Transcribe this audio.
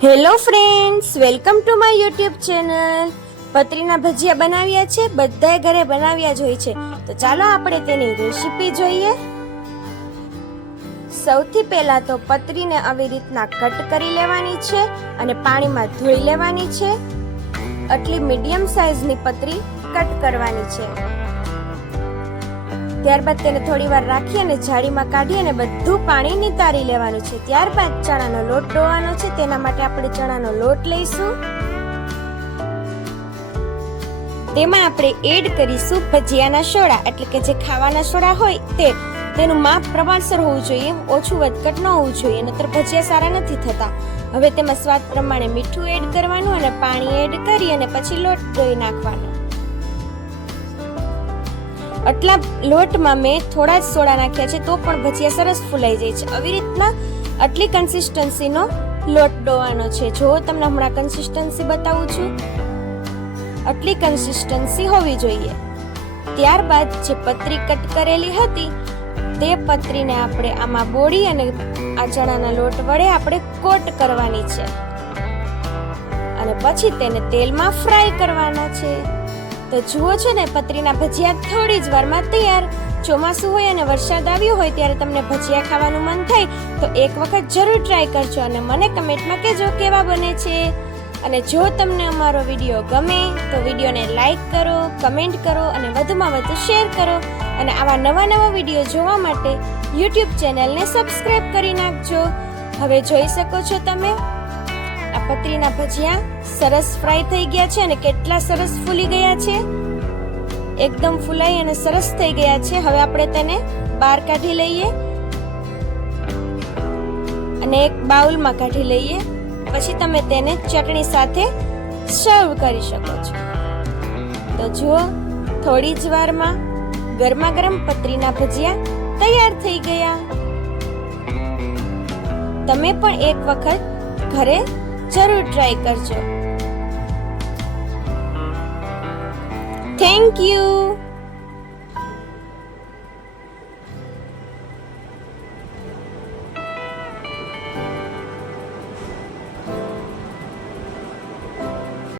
Hello friends, welcome to my YouTube channel. પતરીના ભજીયા બનાવ્યા છે, બધાએ ઘરે બનાવ્યા જ હોય છે. તો ચાલો આપણે તેની રેસીપી જોઈએ. સૌથી પહેલા તો પતરીને આવી રીતના કટ કરી લેવાની છે અને પાણીમાં ધોઈ લેવાની છે. આટલી મીડિયમ સાઈઝની પતરી કટ કરવાની છે. ત્યારબાદ તેને થોડી વાર રાખી અને જાળીમાં કાઢી અને બધું પાણી નિતારી લેવાનું છે. ત્યારબાદ ચણાનો લોટ ડોવાનો છે. તેના માટે આપણે ચણાનો લોટ લઈશું. તેમાં આપણે એડ કરીશું ભજીયાના સોડા, એટલે કે જે ખાવાના સોડા હોય તેનું માપ પ્રમાણસર હોવું જોઈએ, ઓછું વધઘટ ન હોવું જોઈએ, નહીતર ભજીયા સારા નથી થતા. હવે તેમાં સ્વાદ પ્રમાણે મીઠું એડ કરવાનું અને પાણી એડ કરી અને પછી લોટ ડોઈ નાખવાનો. આટલા લોટમાં મેં થોડા જ સોડા નાખ્યા છે, તો પણ ભજીયા સરસ ફૂલાઈ જાય છે. આવી રીતના આટલી કન્સિસ્ટન્સીનો લોટ ડોવાનો છે. જો તમને હમણાં કન્સિસ્ટન્સી બતાવું છું, આટલી કન્સિસ્ટન્સી હોવી જોઈએ. ત્યારબાદ જે પતરી કટ કરેલી હતી તે પતરીને આપણે આમાં બોળી અને આ ચણાના લોટ વડે આપણે કોટ કરવાની છે અને પછી તેને તેલમાં ફ્રાય કરવાના છે. તો જુઓ છો ને, પતરીના ભજીયા થોડી જ વારમાં તૈયાર. ચોમાસું હોય અને વરસાદ આવ્યો હોય ત્યારે તમને ભજીયા ખાવાનું મન થાય તો એક વખત જરૂર ટ્રાય કરજો અને મને કમેન્ટમાં કહેજો કેવા બને છે. અને જો તમને અમારો વિડીયો ગમે તો વિડીયોને લાઈક કરો, કમેન્ટ કરો અને વધુમાં વધુ શેર કરો. અને આવા નવા વિડીયો જોવા માટે યુટ્યુબ ચેનલને સબસ્ક્રાઇબ કરી નાખજો. હવે જોઈ શકો છો તમે, આ પતરીના ભજીયા સરસ ફ્રાય થઈ ગયા છે અને કેટલા સરસ ફૂલી ગયા છે. એકદમ ફૂલાઈ અને સરસ થઈ ગયા છે. હવે આપણે તેને બહાર કાઢી લઈએ અને એક બાઉલમાં કાઢી લઈએ. પછી તમે તેને ચટણી સાથે સર્વ કરી શકો છો. તો જુઓ, થોડી જ વારમાં ગરમા ગરમ પતરીના ભજીયા તૈયાર થઈ ગયા. તમે પણ એક વખત ઘરે જરૂર ટ્રાય કરજો. Thank you.